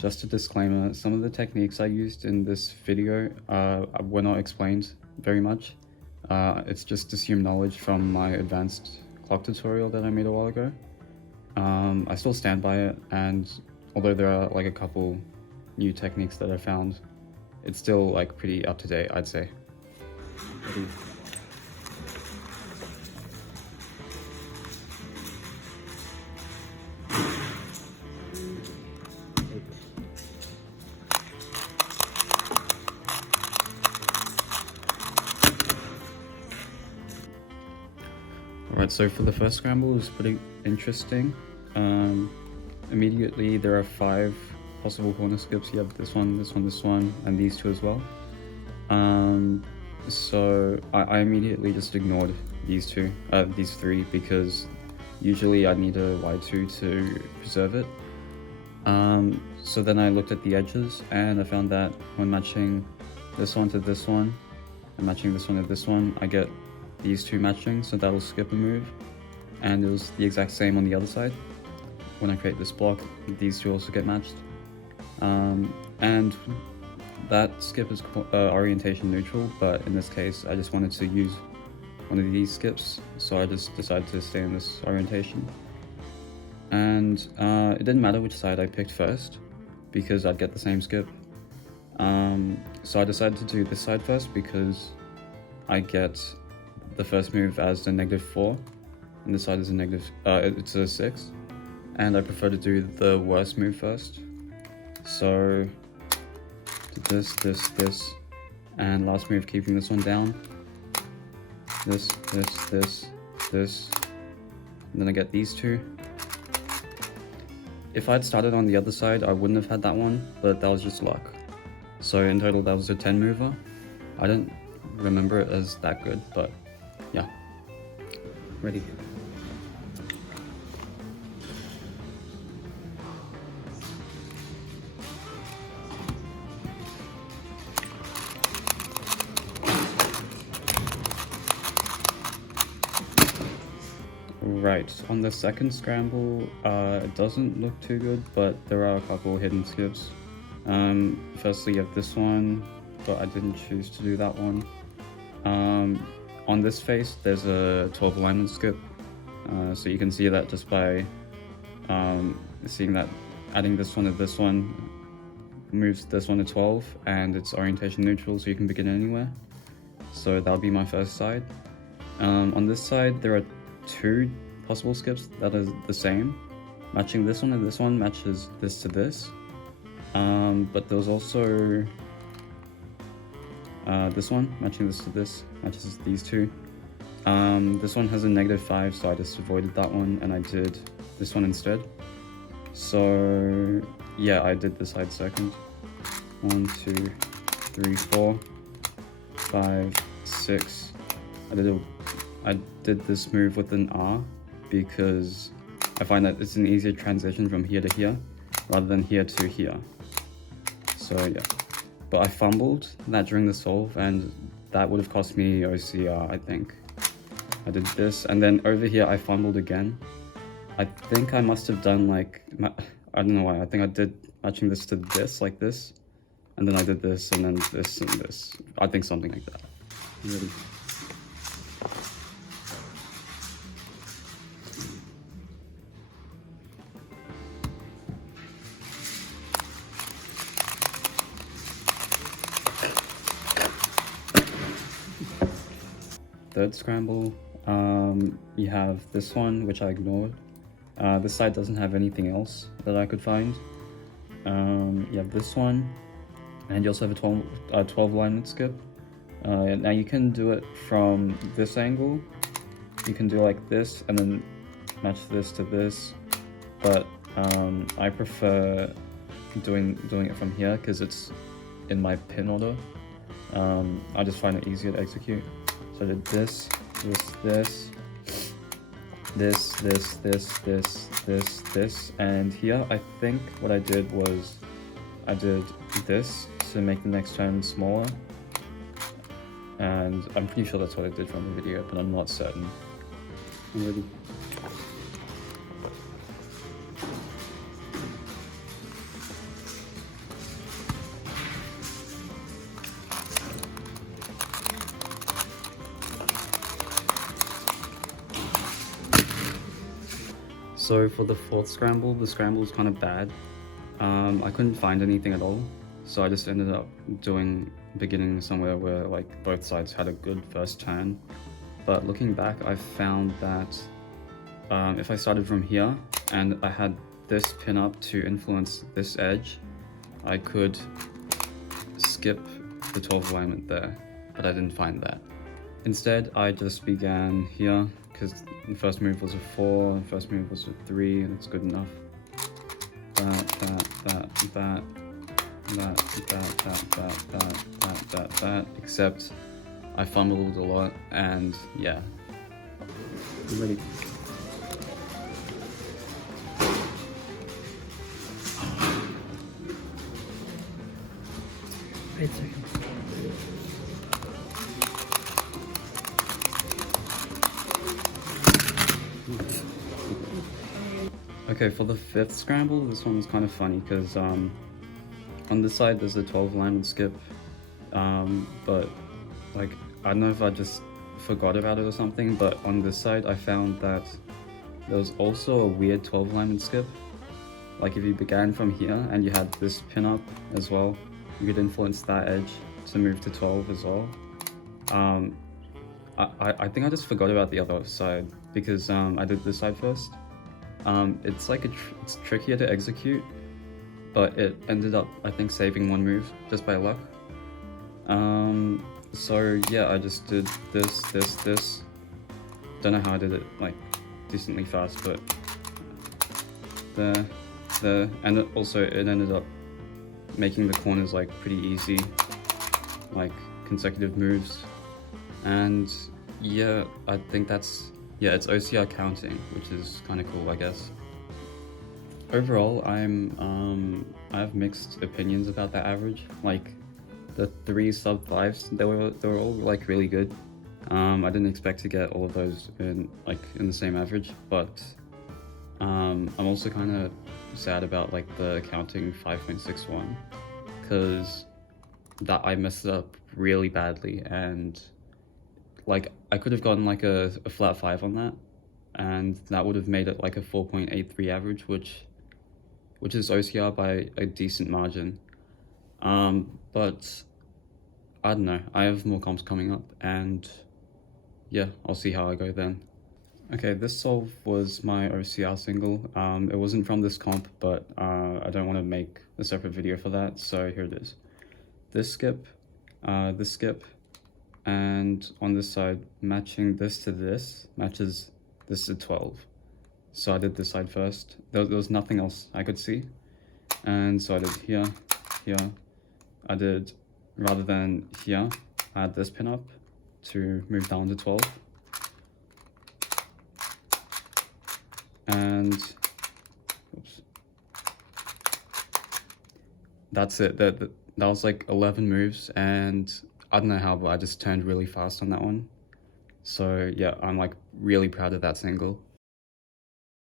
Just a disclaimer, some of the techniques I used in this video were not explained very much. It's just assumed knowledge from my advanced clock tutorial that I made a while ago. I still stand by it, and although there are like a couple new techniques that I found, it's still like pretty up to date, I'd say. Alright, so for the first scramble, it's pretty interesting. Immediately there are 5 possible corner skips. You have this one, this one, this one, and these 2 as well. So I immediately just ignored these 3, because usually I need a Y2 to preserve it. So then I looked at the edges, and I found that when matching this one to this one, and matching this one to this one, I get these 2 matching, so that will skip a move. And it was the exact same on the other side. When I create this block, these 2 also get matched. And that skip is orientation neutral, but in this case I just wanted to use one of these skips, so I just decided to stay in this orientation. And it didn't matter which side I picked first, because I'd get the same skip. So I decided to do this side first, because I get the first move as the -4, and this side is a it's a 6, and I prefer to do the worst move first. So this, and last move keeping this one down. This, and then I get these 2. If I'd started on the other side, I wouldn't have had that one, but that was just luck. So in total, that was a 10 mover. I don't remember it as that good, but yeah. Ready. Right, on the second scramble, it doesn't look too good, but there are a couple hidden skips. Firstly, you have this one, but I didn't choose to do that one. On this face, there's a 12 alignment skip, so you can see that just by seeing that adding this one to this one moves this one to 12, and it's orientation neutral, so you can begin anywhere. So that would be my first side. On this side, there are 2 possible skips that are the same. Matching this one and this one matches this to this. But there's also this one, matching this to this, matches these 2. This one has a -5, so I just avoided that one, and I did this one instead. So yeah, I did this side second. 1, 2, 3, 4, 5, 6. I did this move with an R, because I find that it's an easier transition from here to here, rather than here to here. So yeah. But I fumbled that during the solve, and that would have cost me OCR, I think. I did this, and then over here I fumbled again. I think I must have done like, I don't know why, I think I did matching this to this, like this, and then I did this, and then this, and this. I think something like that. Ready? Third scramble, you have this one, which I ignored. This side doesn't have anything else that I could find. You have this one, and you also have a 12 alignment skip. Now you can do it from this angle. You can do like this, and then match this to this. But I prefer doing it from here, because it's in my pin order. I just find it easier to execute. So I did this, this, and here I think what I did was I did this to make the next turn smaller, and I'm pretty sure that's what I did from the video, but I'm not certain. I'm ready. So for the fourth scramble, the scramble was kind of bad. I couldn't find anything at all, so I just ended up beginning somewhere where like both sides had a good first turn. But looking back, I found that if I started from here and I had this pin up to influence this edge, I could skip the 12th alignment there, but I didn't find that. Instead, I just began here because the first move was a 4, the first move was a 3, and it's good enough. That, except I fumbled a lot, and yeah. I'm ready. Wait a second. Okay, for the fifth scramble, this one was kind of funny because on this side there's a 12 alignment skip, but like I don't know if I just forgot about it or something, but on this side I found that there was also a weird 12 alignment skip. Like if you began from here and you had this pin up as well, you could influence that edge to move to 12 as well. I think I just forgot about the other side because I did this side first. It's like it's trickier to execute, but it ended up, I think, saving one move just by luck. So yeah, I just did this. Don't know how I did it like decently fast, but there, and it ended up making the corners like pretty easy, like consecutive moves. And yeah, I think it's OCR counting, which is kind of cool, I guess. Overall, I have mixed opinions about that average. Like the 3 sub 5s, they were all like really good. I didn't expect to get all of those in the same average, but I'm also kind of sad about like the counting 5.61 because that I messed it up really badly, and like I could have gotten like a flat 5 on that, and that would have made it like a 4.83 average, which is OCR by a decent margin. But I don't know, I have more comps coming up, and yeah, I'll see how I go then. Okay, this solve was my OCR single. It wasn't from this comp, but I don't want to make a separate video for that, so here it is. This skip, and on this side, matching this to this matches this to 12. So I did this side first. There was nothing else I could see, and so I did here. I did, rather than here, I had this pin up to move down to 12. And oops, that's it. That was like 11 moves, and I don't know how, but I just turned really fast on that one. So yeah, I'm like really proud of that single.